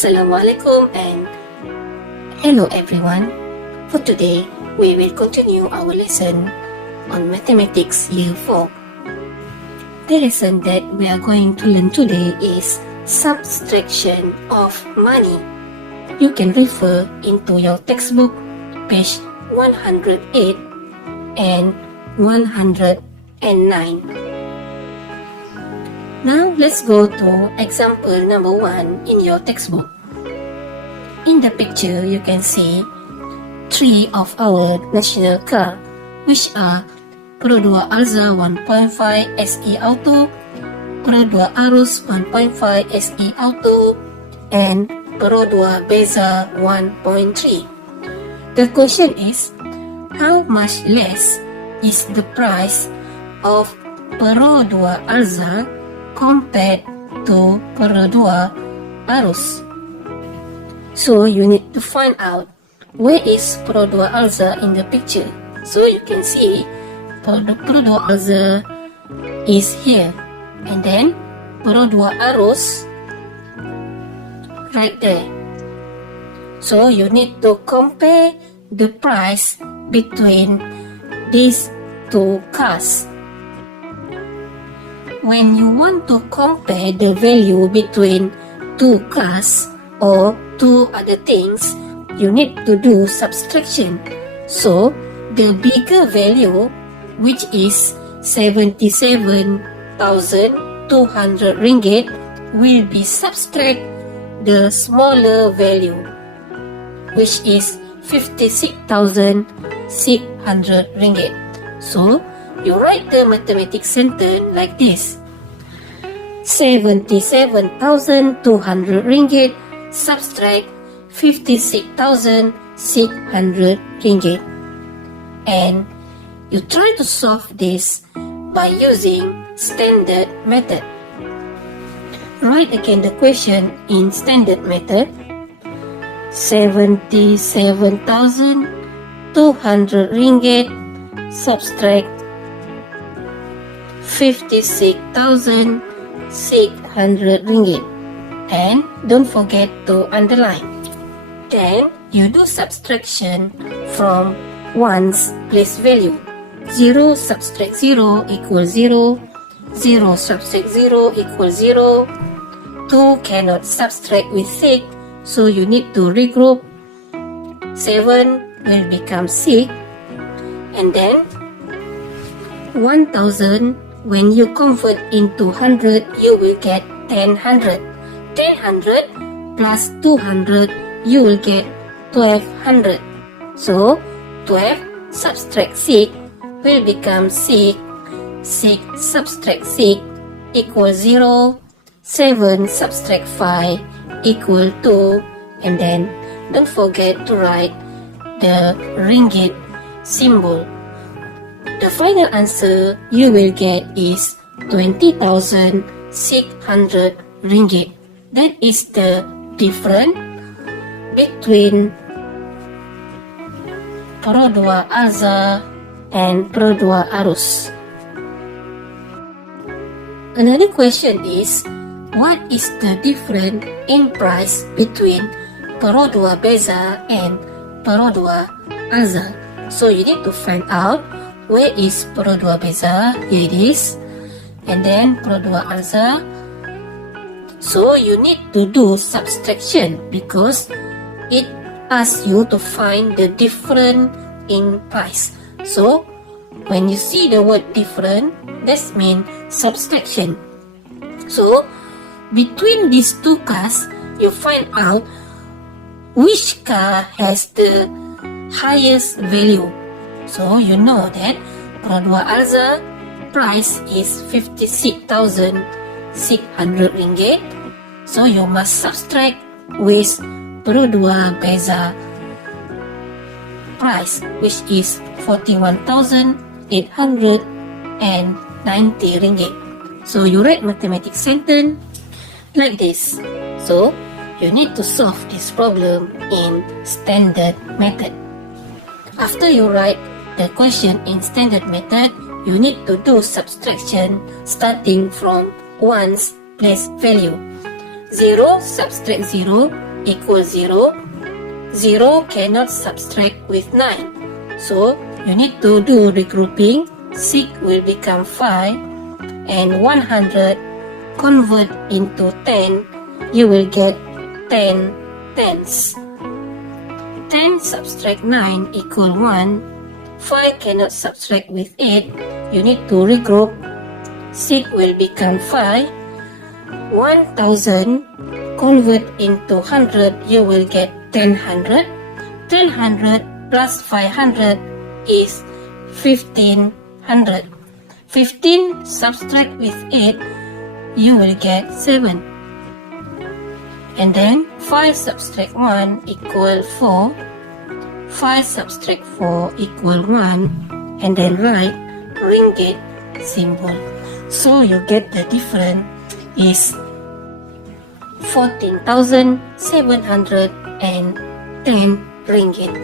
Assalamualaikum and hello everyone. For today, we will continue our lesson on Mathematics Year 4. The lesson that we are going to learn today is subtraction of money. You can refer into your textbook, page 108 and 109. Now let's go to example number 1 in your textbook. In the picture, you can see 3 of our national car, which are Pro 2 Alza 1.5 SE Auto, Pro 2 Arus 1.5 SE Auto, and Pro 2 Beza 1.3. The question is, how much less is the price of Pro 2 Alza compared to Pro 2 Arus? So you need to find out where is Pro 2 Alza in the picture. So you can see Pro 2 Alza is here, and then Pro 2 Arus right there. So you need to compare the price between these two cars. When you want to compare the value between two cars or two other things, you need to do subtraction. So the bigger value, which is 77,200 ringgit, will be subtract the smaller value, which is 56,600 ringgit. So you write the mathematics sentence like this: 77,200 ringgit subtract 56,600 ringgit. And you try to solve this by using standard method. Write again the question in standard method: 77,200 ringgit subtract 56,600 ringgit. And don't forget to underline. Then you do subtraction from 1's place value. 0 subtract 0 equals 0. 0 subtract 0 equals 0. 2 cannot subtract with 6, so you need to regroup. 7 will become 6. And then 1,000, when you convert into 100, you will get 1000. 1000 plus 200, you will get 1200. So 12 subtract 6 will become 6. 6 subtract 6 equals 0. 7 subtract 5 equal 2. And then don't forget to write the ringgit symbol. The final answer you will get is 20,600 ringgit. That is the difference between Pro 2 Alza and Pro 2 Arus. Another question is, what is the difference in price between Pro 2 Beza and Pro 2 Alza? So you need to find out where is Pro 2 Beza. Here it is. And then Pro 2 Alza. So you need to do subtraction because it asks you to find the difference in price. So when you see the word different, that means subtraction. So between these two cars, you find out which car has the highest value. So you know that Pro 2 Alza price is 56,600 ringgit. So you must subtract with Pro 2 Beza price, which is 41,890 ringgit. So you write mathematics sentence like this. So you need to solve this problem in standard method. After you write the question in standard method, you need to do subtraction starting from 1's place value. 0 subtract 0 equals 0. 0 cannot subtract with 9. So you need to do regrouping. 6 will become 5 and 100 convert into 10, you will get 10 tenths. 10 subtract 9 equal 1. 5 cannot subtract with 8, you need to regroup. 6 will become 5. 1000 convert into 100, you will get 1000. 1000 plus 500 is 1500. 15 subtract with 8, you will get 7. And then 5 subtract 1 equal 4. 5 subtract 4 equal 1. And then write ringgit symbol. So you get the difference is 14,710 ringgit.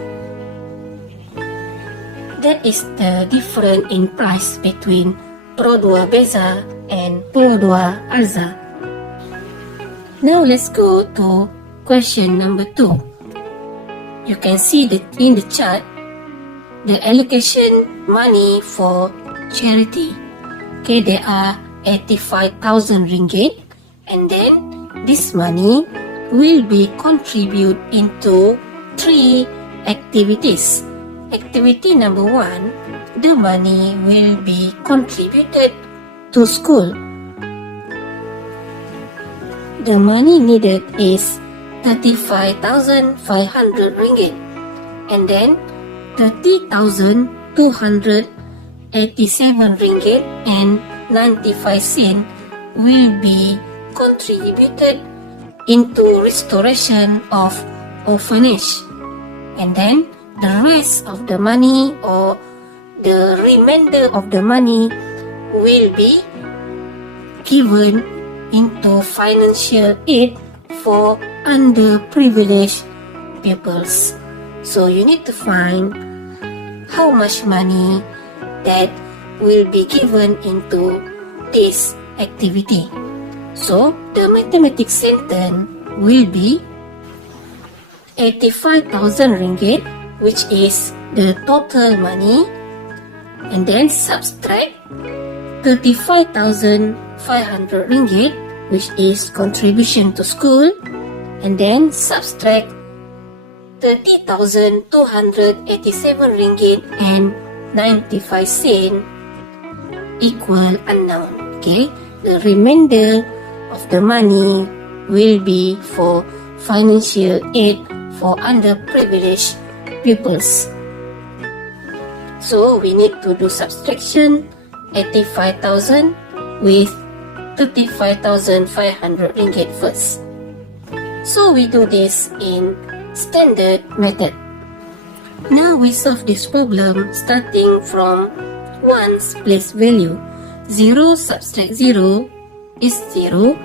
That is the difference in price between Pro 2 Beza and Pro 2 Alza. Now let's go to question number 2. You can see that in the chart, the allocation money for charity. Okay, there are 85,000 ringgit, and then this money will be contributed into 3 activities. Activity number 1, the money will be contributed to school. The money needed is 35,500 ringgit, and then 30,287 ringgit and 95 cents will be contributed into restoration of orphanage, and then the rest of the money or the remainder of the money will be given into financial aid for underprivileged pupils. So you need to find how much money that will be given into this activity. So the mathematics sentence will be 85,000 ringgit, which is the total money, and then subtract 35,500 ringgit, which is contribution to school, and then subtract 30,287 ringgit and 95 cents equal unknown. Okay, the remainder of the money will be for financial aid for underprivileged pupils. So we need to do subtraction 85,000 with 35,500 ringgit first. So we do this in standard method. Now we solve this problem starting from 1's place value. 0 subtract 0 is 0.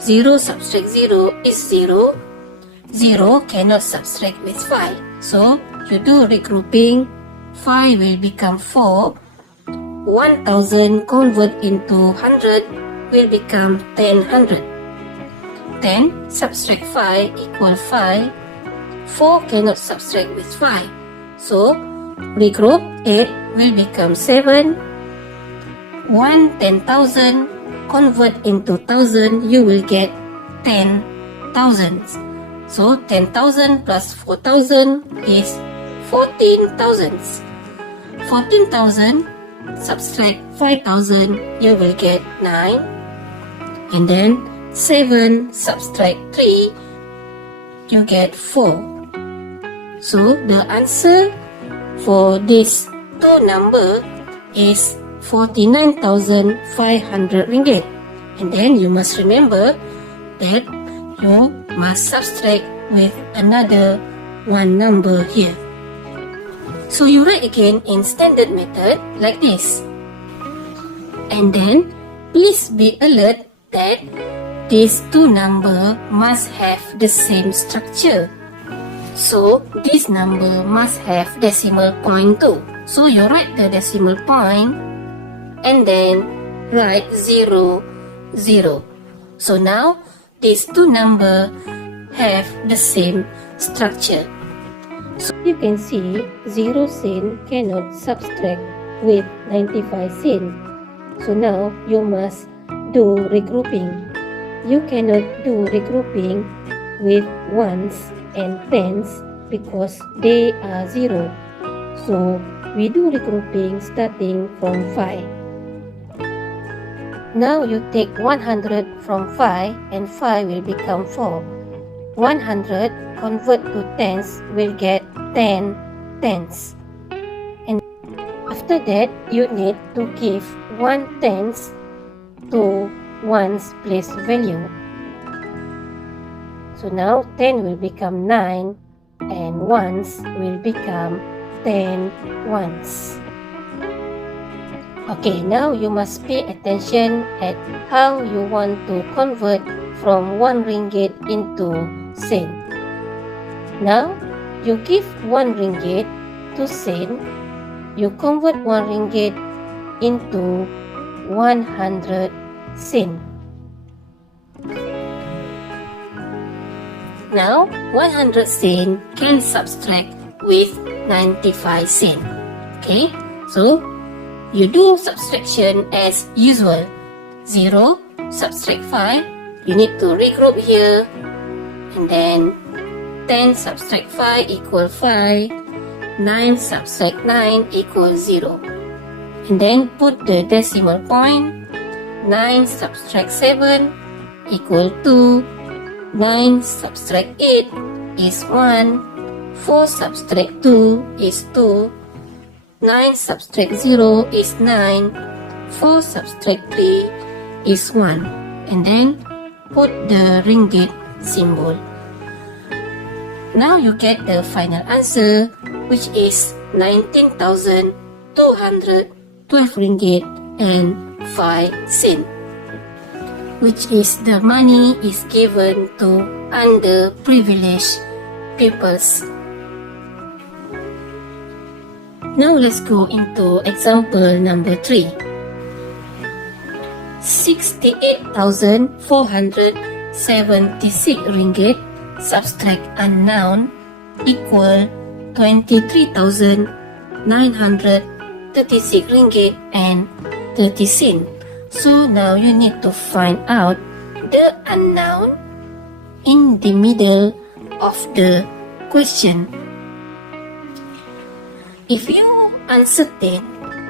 0 subtract 0 is 0. 0 cannot subtract with 5. So you do regrouping. 5 will become 4. 1,000 convert into 100 will become 1000. 10 subtract 5 equal 5. 4 cannot subtract with 5. So regroup. 8 will become 7. 10,000 convert into 1,000, you will get 10,000. So 10,000 plus 4,000 is 14,000. 14,000 subtract 5,000, you will get 9. And then 7 subtract 3, you get 4. So the answer for this two number is 49,500 ringgit. And then you must remember that you must subtract with another one number here. So you write again in standard method like this. And then please be alert that these two numbers must have the same structure. So this number must have decimal point too. So you write the decimal point and then write 0, 0. So now these two numbers have the same structure. So you can see 0 sen cannot subtract with 95 sen. So now you must do regrouping. You cannot do regrouping with ones and tens because they are 0. So we do regrouping starting from 5. Now you take 100 from 5 and 5 will become 4. 100 convert to tens will get 10 tens. And after that you need to give 1 tens to one's place value. So now 10 will become 9 and ones will become 10 ones. Okay, now you must pay attention at how you want to convert from 1 ringgit into sen. Now, you give 1 ringgit to sen. You convert 1 ringgit into 100 sen. Now, 100 sen can subtract with 95 sen. Okay, so you do subtraction as usual. 0 subtract 5, you need to regroup here, and then 10 subtract 5 equal 5, 9 subtract 9 equals 0. And then put the decimal point. 9 subtract 7 equal 2, 9 subtract 8 is 1, 4 subtract 2 is 2, 9 subtract 0 is 9, 4 subtract 3 is 1. And then put the ringgit symbol. Now you get the final answer, which is 19,212 ringgit and 5 sen, which is the money is given to underprivileged peoples. Now let's go into example number 3. 68,476 ringgit subtract unknown equal 23,936 ringgit and 30 sen. So now you need to find out the unknown in the middle of the question. If you uncertain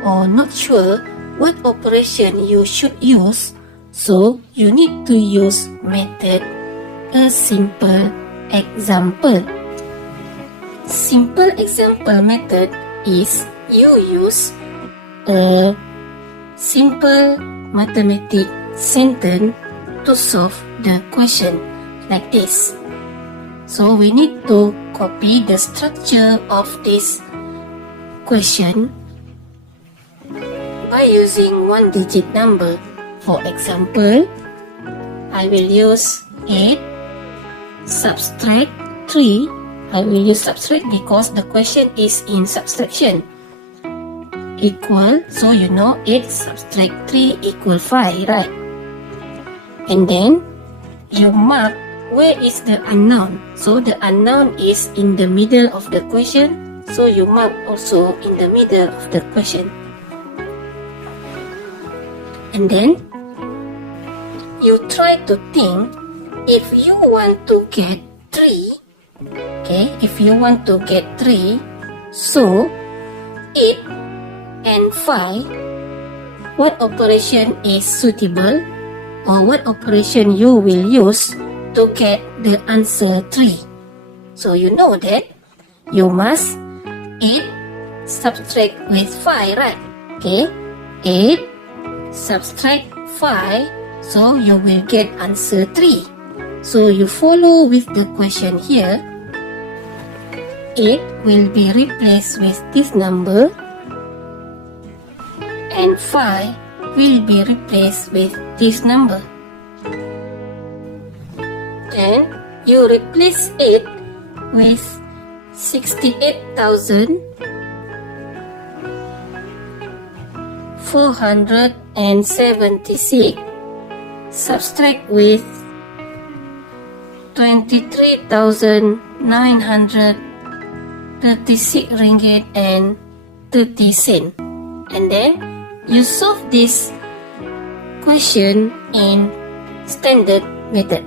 or not sure what operation you should use, so you need to use method a simple example. Simple example method is you use a simple mathematic sentence to solve the question like this. So we need to copy the structure of this question by using one-digit number. For example, I will use 8 subtract 3. I will use subtract because the question is in subtraction. Equal, so you know 8 subtract 3 equal 5, right? And then you mark where is the unknown. So the unknown is in the middle of the question. So you mark also in the middle of the question. And then you try to think if you want to get 3. Okay, if you want to get 3, so 8 and 5, what operation is suitable or what operation you will use to get the answer 3? So you know that you must 8 subtract with 5, right? Okay, 8 subtract 5, so you will get answer 3. So you follow with the question here. 8 will be replaced with this number and 5 will be replaced with this number. Then you replace it with 68,476 subtract with 23,936 ringgit and 30 cent. And then you solve this question in standard method.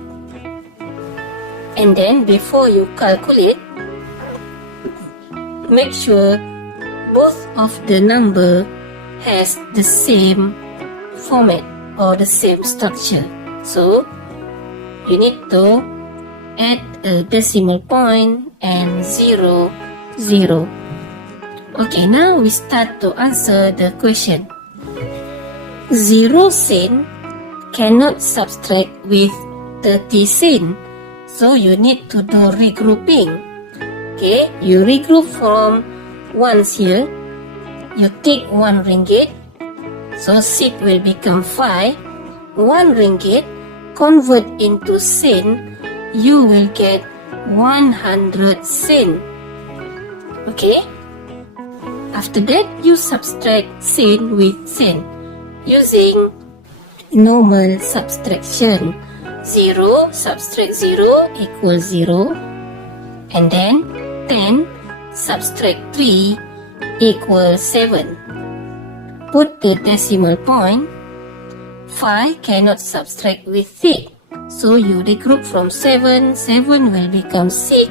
And then before you calculate, make sure both of the number has the same format or the same structure. So you need to add a decimal point and 0, 0. Okay, now we start to answer the question. 0 cent cannot subtract with 30 cent. So you need to do regrouping. Okay, you regroup from ones here. You take 1 ringgit. So 6 will become 5. 1 ringgit convert into cent. You will get 100 cent. Okay. After that, you subtract cent with cent using normal subtraction. 0 subtract 0 equals 0. And then 10 subtract 3 equals 7. Put the decimal point. 5 cannot subtract with 6. So you regroup from 7. 7 will become 6.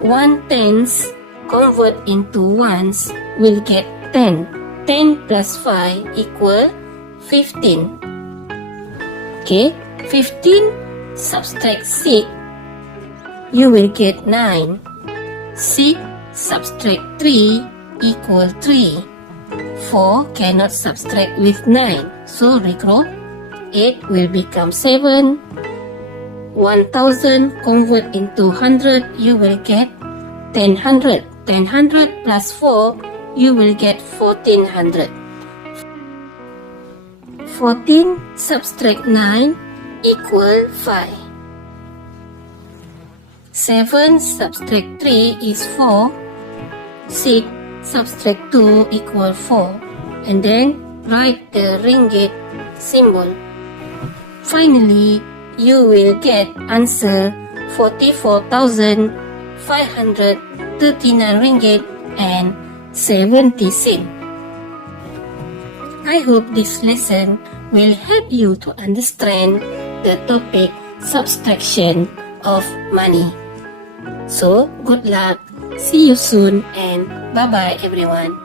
1/10 convert into ones will get 10. 10 plus 5 equal 15. Okay. 15 subtract 6, you will get 9. 6 subtract 3 equal 3. 4 cannot subtract with 9, so regroup. 8 will become 7. 1000 convert into 100, you will get 1000. 1000 plus 4, you will get 1400. 14 subtract 9 equal 5. 7 subtract 3 is 4. 6 subtract 2 equal 4. And then write the ringgit symbol. Finally, you will get answer 44,539 ringgit and 70 cent. I hope this lesson will help you to understand the topic subtraction of money. So, good luck, see you soon, and bye-bye everyone.